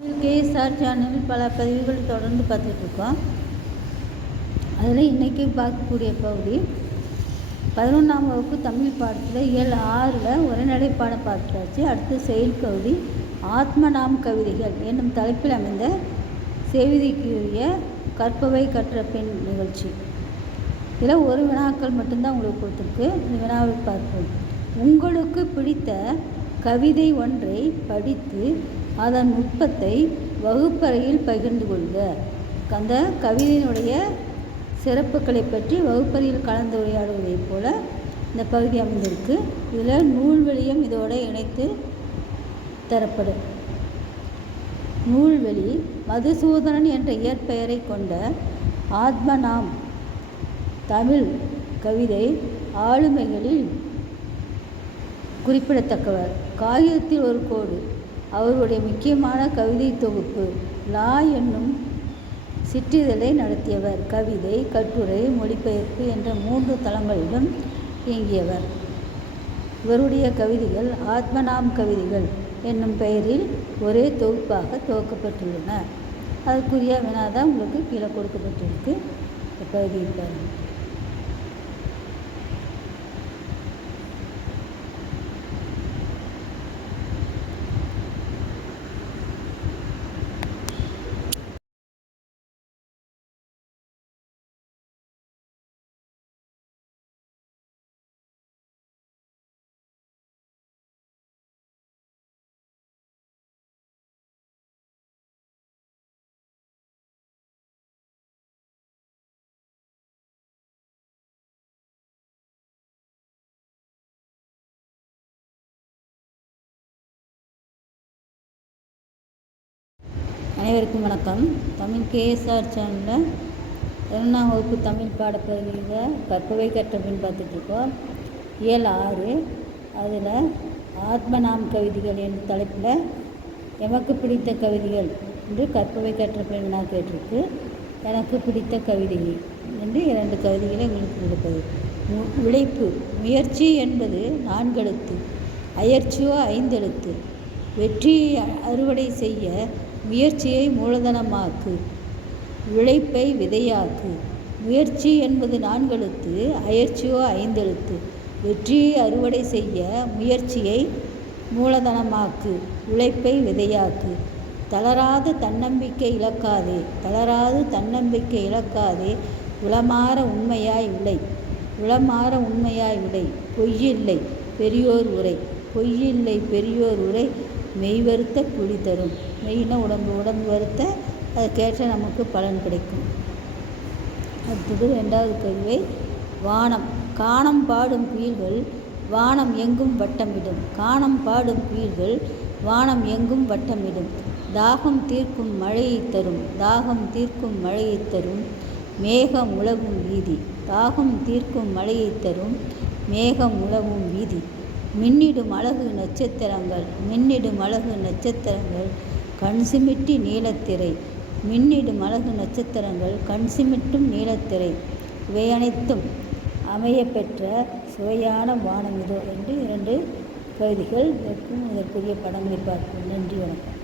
KSR சேனலில் பல பதிவுகள் தொடர்ந்து பார்த்துட்ருக்கோம். அதில் இன்றைக்கி பார்க்கக்கூடிய பகுதி 11ஆம் வகுப்பு தமிழ் பாடத்தில் இயல் 6ல் உரைநடை பாடம் பார்த்தாச்சு. அடுத்து செயல் பகுதி ஆத்மநாம் கவிதைகள் என்னும் தலைப்பில் அமைந்த செய்திக்குரிய கற்பவை கற்ற பெண் நிகழ்ச்சி. இதில் ஒரு வினாக்கள் மட்டும்தான் உங்களுக்கு கொடுத்துருக்கு. இந்த வினாவை பார்ப்போம். உங்களுக்கு பிடித்த கவிதை ஒன்றை படித்து அதன் நுட்பத்தை வகுப்பறையில் பகிர்ந்து கொள்க. அந்த கவிதையினுடைய சிறப்புகளை பற்றி வகுப்பறையில் கலந்துரையாடுவதைப் போல இந்த பகுதி அமைந்திருக்கு. இதில் நூல்வெளியும் இதோடு இணைத்து தரப்படும். நூல்வெளி மதுசூதனன் என்ற இயற்பெயரை கொண்ட ஆத்மநாம் தமிழ் கவிதை ஆளுமைகளில் குறிப்பிடத்தக்கவர். காகிதத்தில் ஒரு கோடு அவருடைய முக்கியமான கவிதை தொகுப்பு. லா என்னும் சிற்றிதழை நடத்தியவர். கவிதை, கட்டுரை, மொழிபெயர்ப்பு என்ற 3 தளங்களிலும் இயங்கியவர். இவருடைய கவிதைகள் ஆத்மநாம் கவிதைகள் என்னும் பெயரில் ஒரே தொகுப்பாக துவக்கப்பட்டுள்ளன. அதுக்குரிய வினாதான் உங்களுக்கு கீழே கொடுக்கப்பட்டிருக்கு. இந்த பகுதியை பாருங்கள். அனைவருக்கும் வணக்கம். தமிழ் கேஎஸ்ஆர் சேனலில் 2ஆம் வகுப்பு தமிழ் பாடப்பகுதியில் கற்பவை கற்ற பின் பார்த்துட்ருக்கோம். இயல் 6 அதில் ஆத்மநாம் கவிதைகள் என்ற தலைப்பில் எமக்கு பிடித்த கவிதைகள் என்று கற்பவை கற்ற பின் நான் கேட்டிருக்கு. எனக்கு பிடித்த கவிதை என்று 2 கவிதைகளை உங்களுக்கு கொடுப்பது. உழைப்பு முயற்சி என்பது 4 எழுத்து, அயற்சியோ 5 எழுத்து. வெற்றியை அறுவடை செய்ய முயற்சியை மூலதனமாக்கு, உழைப்பை விதையாக்கு. முயற்சி என்பது 4 எழுத்து, அயற்சியோ 5 எழுத்து. வெற்றியை அறுவடை செய்ய முயற்சியை மூலதனமாக்கு, உழைப்பை விதையாக்கு. தளராது தன்னம்பிக்கை இழக்காதே, தளராது தன்னம்பிக்கை இழக்காதே. உளமாற உண்மையாய் உழை, உளமாற உண்மையாய் உழை. பொய்யில்லை பெரியோர் உரை, பொய்யில்லை பெரியோர் உரை. மெய் வருத்த குழி தரும். மெய்னா உடம்பு வருத்த அதுக்கேற்ற நமக்கு பலன் கிடைக்கும். அடுத்தது 2வது கவிதை வானம். கானம் பாடும் குயில்கள் வானம் எங்கும் வட்டமிடும், கானம் பாடும் குயில்கள் வானம் எங்கும் வட்டமிடும். தாகம் தீர்க்கும் மழையை தரும், தாகம் தீர்க்கும் மழையை தரும். மேகம் உலவும் வீதி, தாகம் தீர்க்கும் மழையை தரும். மேகம் உலவும் வீதி. மின்னிடும் அழகு நட்சத்திரங்கள், மின்னிடும் அழகு நட்சத்திரங்கள். கண் சிமிட்டி நீலத்திரை, மின்னிடும் அழகு நட்சத்திரங்கள். கண் சிமிட்டும் நீலத்திரை. இவை அனைத்தும் அமைய பெற்ற சுவையான வானம் இதோ என்று 2 கவிதைகள் இருக்கும். இதற்குரிய படங்களை பார்ப்போம். நன்றி, வணக்கம்.